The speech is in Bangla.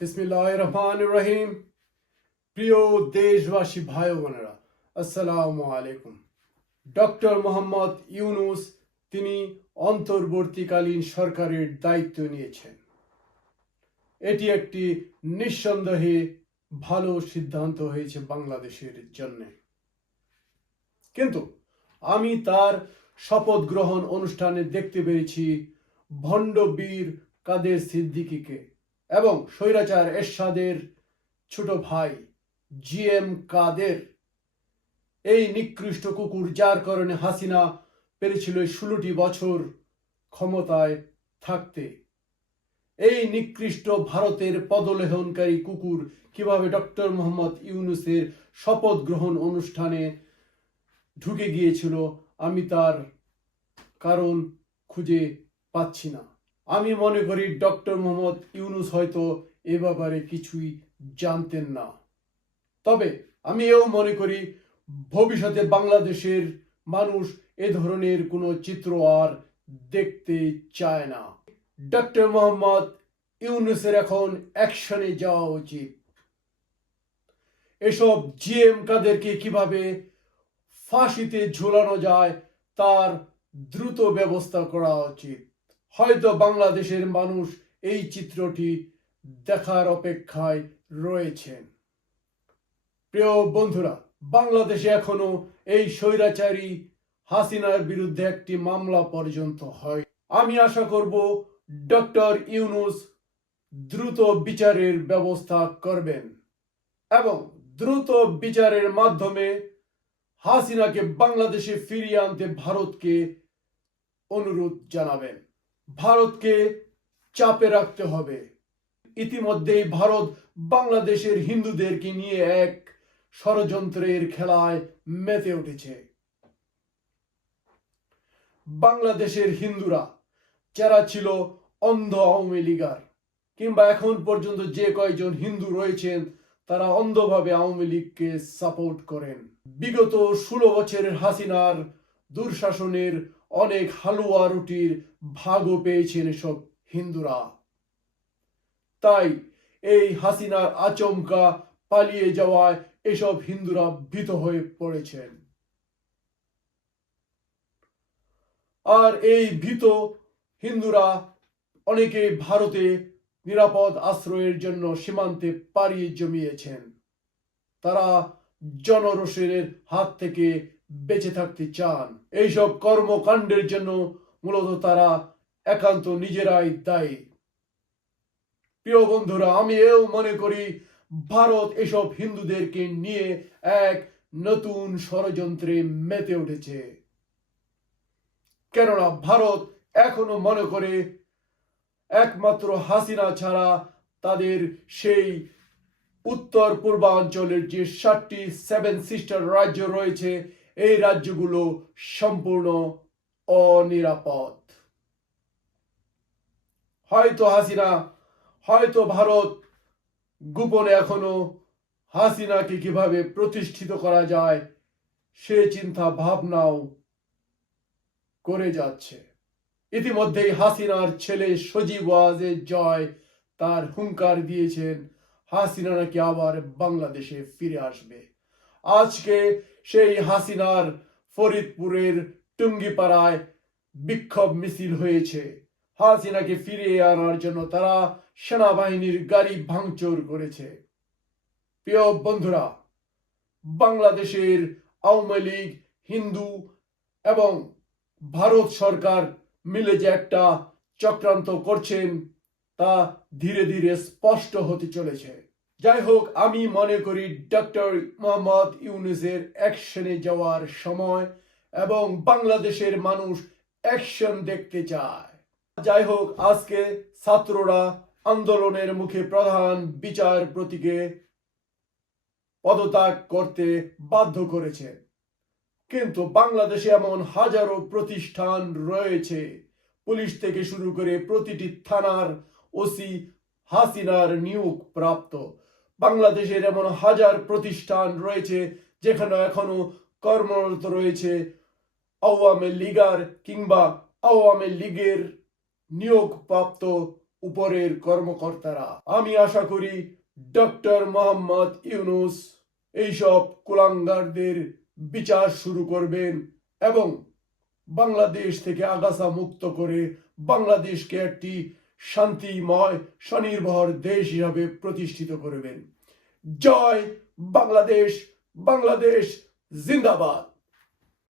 বিসমিল্লাহ রহমান রহিম। প্রিয় দেশবাসী, ভাই বোনেরা, আসসালামু আলাইকুম। ডক্টর মোহাম্মদ ইউনুস, তিনি অন্তর্বর্তীকালীন সরকারের দায়িত্ব নিয়েছেন। এটি একটি নিঃসন্দেহে ভালো সিদ্ধান্ত হয়েছে বাংলাদেশের জন্য। কিন্তু আমি তার শপথ গ্রহণ অনুষ্ঠানে দেখতে পেরেছি ভণ্ড বীর কাদের সিদ্দিকীকে। এবং স্বৈরাচার এরশাদের ছোট ভাই জি এম কাদের। এই নিকৃষ্ট কুকুর যার কারণে হাসিনা পেরেছিল ষোলোটি বছর ক্ষমতায় থাকতে। এই নিকৃষ্ট ভারতের পদলেহনকারী কুকুর কীভাবে ডক্টর মোহাম্মদ ইউনুসের শপথ গ্রহণ অনুষ্ঠানে ঢুকে গিয়েছিল, আমি তার কারণ খুঁজে পাচ্ছি না। আমি মনে করি ডক্টর মোহাম্মদ ইউনুস হয়তো এ ব্যাপারে কিছুই জানতেন না। তবে আমি এও মনে করি ভবিষ্যতে বাংলাদেশের মানুষ এ ধরনের কোনো চিত্র আর দেখতে চায় না। ডক্টর মোহাম্মদ ইউনুসের এখন অ্যাকশনে যাওয়া উচিত। এসব জিএম কাদেরকে কীভাবে ফাঁসিতে ঝুলানো যায় তার দ্রুত ব্যবস্থা করা উচিত। হয়তো বাংলাদেশের মানুষ এই চিত্রটি দেখার অপেক্ষায় রয়েছেন। প্রিয় বন্ধুরা, বাংলাদেশে এখনও এই স্বৈরাচারী হাসিনার বিরুদ্ধে একটি মামলা পর্যন্ত হয়। আমি আশা করব ডক্টর ইউনুস দ্রুত বিচারের ব্যবস্থা করবেন এবং দ্রুত বিচারের মাধ্যমে হাসিনাকে বাংলাদেশে ফিরিয়ে আনতে ভারতকে অনুরোধ জানাবেন। ভারতকে চাপে রাখতে হবে। ইতিমধ্যেই ভারত বাংলাদেশের হিন্দুদেরকে নিয়ে এক ষড়যন্ত্রের খেলায় মেতে উঠেছে। বাংলাদেশের হিন্দুরা, যারা ছিল অন্ধ আওয়ামী লীগার, কিংবা এখন পর্যন্ত যে কয়জন হিন্দু রয়েছেন, তারা অন্ধভাবে আওয়ামী লীগকে সাপোর্ট করেন। বিগত ষোলো বছরের হাসিনার দুঃশাসনের অনেক হালুয়া রুটির ভাগও পেয়েছেন এসব হিন্দুরা। তাই এই হাসিনার আচমকা পালিয়ে যাওয়ায় এসব হিন্দুরা ভীত হয়ে পড়েছেন। আর এই ভীত হিন্দুরা অনেকে ভারতে নিরাপদ আশ্রয়ের জন্য সীমান্তে পাড়ি জমিয়েছেন। তারা জনরোষের হাত থেকে বেঁচে থাকতে চান। এইসব কর্মকাণ্ডের জন্য মূলত তারা একান্ত নিজেরাই দায়ী। প্রিয় বন্ধুরা, আমি এও মনে করি ভারত এসব হিন্দুদেরকে নিয়ে এক নতুন ষড়যন্ত্রে মেতে উঠেছে। কেননা ভারত এখনও মনে করে একমাত্র হাসিনা ছাড়া তাদের সেই উত্তর পূর্বাঞ্চলের যে সাতটি সেভেন সিস্টার রাজ্য রয়েছে এই রাজ্যগুলো সম্পূর্ণ অনিরাপদ। হয়তো হাসিনা, হয়তো ভারত গোপনে এখনও হাসিনাকে কীভাবে প্রতিষ্ঠিত করা যায়, সে চিন্তা ভাবনাও করে যাচ্ছে। ইতিমধ্যেই হাসিনার ছেলে সজীব ওয়াজের জয় তার হুঙ্কার দিয়েছেন। হাসিনা নাকি আবার বাংলাদেশে ফিরে আসবে। আজকে সেই হাসিনার ফরিদপুরের টুঙ্গিপাড়ায় বিক্ষোভ মিছিল হয়েছে। হাসিনাকে ফিরিয়ে আনার জন্য তারা সেনাবাহিনীর গাড়ি ভাঙচুর করেছে। প্রিয় বন্ধুরা, বাংলাদেশের আওয়ামী লীগ, হিন্দু এবং ভারত সরকার মিলে যে একটা চক্রান্ত করছেন, তা ধীরে ধীরে স্পষ্ট হতে চলেছে। যাই হোক আমি মনে করি ডক্টর মোহাম্মদ ইউনুসের অ্যাকশনে যাওয়ার সময় এবং বাংলাদেশের মানুষ অ্যাকশন দেখতে চায়। যাই হোক আজকে ছাত্ররা আন্দোলনের মুখে প্রধান বিচারপতিকে পদত্যাগ করতে বাধ্য করেছে। কিন্তু বাংলাদেশে এমন হাজারো প্রতিষ্ঠান রয়েছে। পুলিশ থেকে শুরু করে প্রতিটি থানার ওসি হাসিনার নিয়োগ প্রাপ্ত বাংলাদেশের এমন হাজার প্রতিষ্ঠান রয়েছে যেখানে এখনও কর্মরত রয়েছে আওয়ামী লীগার কিংবা আওয়ামী লীগের নিয়োগপ্রাপ্ত উপরের কর্মকর্তারা। আমি আশা করি ডক্টর মোহাম্মদ ইউনুস এইসব কুলাঙ্গারদের বিচার শুরু করবেন এবং বাংলাদেশ থেকে আগাছা মুক্ত করে বাংলাদেশকে একটি শান্তিময় স্বনির্ভর দেশ হিসাবে প্রতিষ্ঠিত করবেন। জয় বাংলাদেশ বাংলাদেশ জিন্দাবাদ।